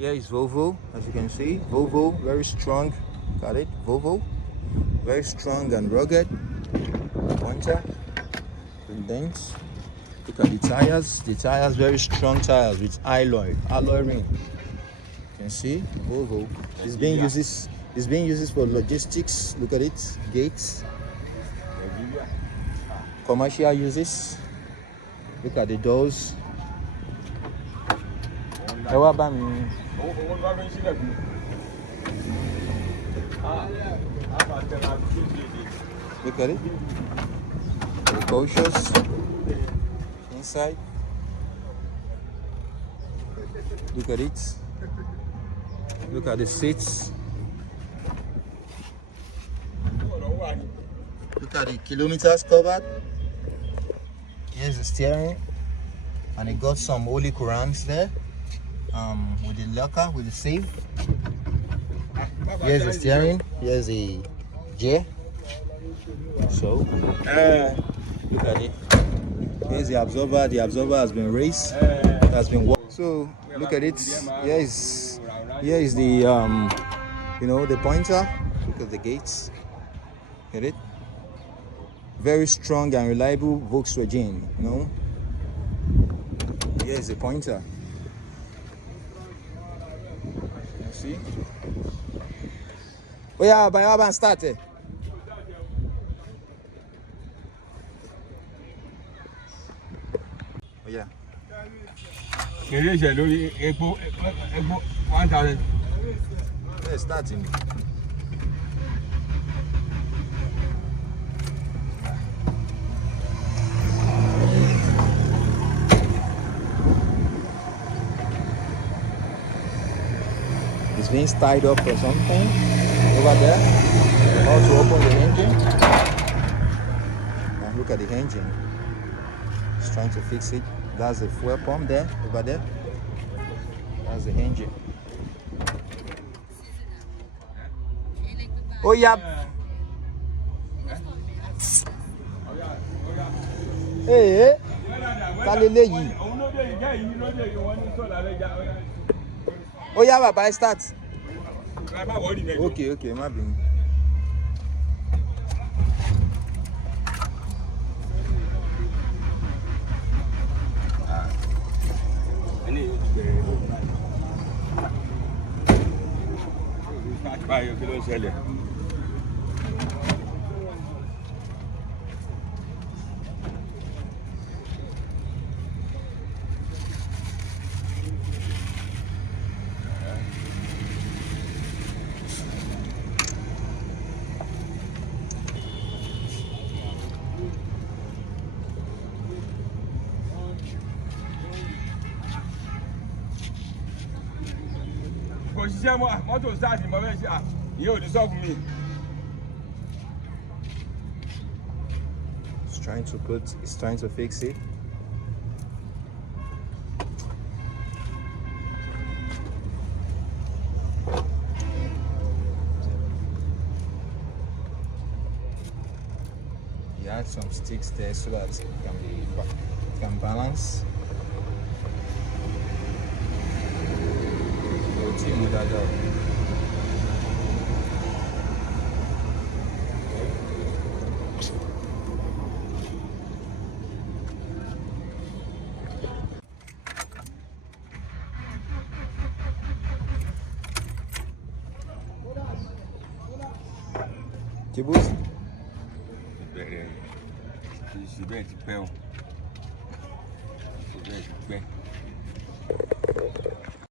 Here is Volvo, as you can see. Volvo, very strong. Got it? Volvo, very strong and rugged. Pointer, and dents. Look at the tires. The tires, very strong tires with alloy ring. You can see Volvo. It's being used for logistics. Look at it. Gates. Commercial uses. Look at the doors. Look at it. The cautious inside. Look at it. Look at the seats. Look at the kilometers covered. Here's the steering, and it got some Holy Qurans there. With the locker, with the safe. Here's the steering. Here's the gear. So, look at it. Here's the absorber. The absorber has been raised. It has been worked. So, look at it. Here is the the pointer. Look at the gates. Get it? Very strong and reliable Volkswagen. Here is the pointer. You see? Oh yeah, by how start it? Oh yeah. It's starting. It's being tied up or something over there. How to open the engine. Now look at the engine. It's trying to fix it. That's the fuel pump there, over there. That's the engine. Oh yeah. Hey, hey. Oh yeah, Baba, start. Okay, my bad. It's trying to fix it. He had some sticks there so that it can balance. Tibus? She bent to pay.